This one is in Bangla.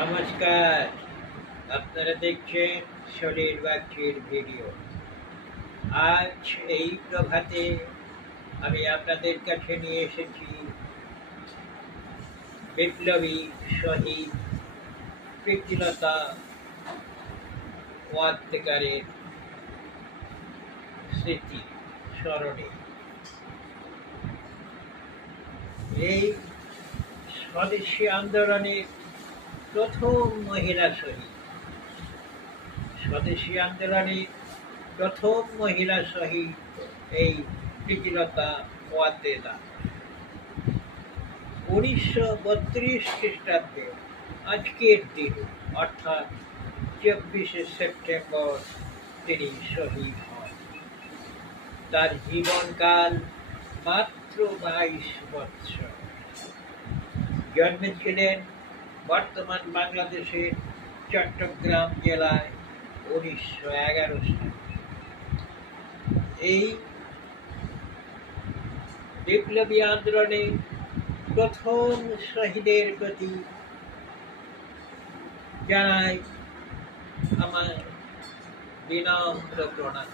নমস্কার। আপনারা দেখছেন শরীর বাক্যের ভিডিও। আজ এই প্রভাতে আমি আপনাদের কাছে নিয়ে এসেছি বিপ্লবী শহীদ প্রীতিলতা ওয়াদ্দেদারের স্মৃতি স্মরণে। এই স্বদেশী আন্দোলনের প্রথম মহিলা শহীদ, স্বদেশী আন্দোলনের প্রথম মহিলা শহীদ এই প্রীতিলতা ওয়াদ্দেদার। 1932 খ্রিস্টাব্দে আজকের দিন অর্থাৎ 24শে সেপ্টেম্বর তিনি শহীদ হন। তার জীবনকাল মাত্র 22 বৎসর। জন্মেছিলেন বর্তমান বাংলাদেশের চট্টগ্রাম জেলায় 1911 সালে। এই বিপ্লবী আন্দোলনে প্রথম শহীদের প্রতি জানাই আমার বিনম্র প্রণাম।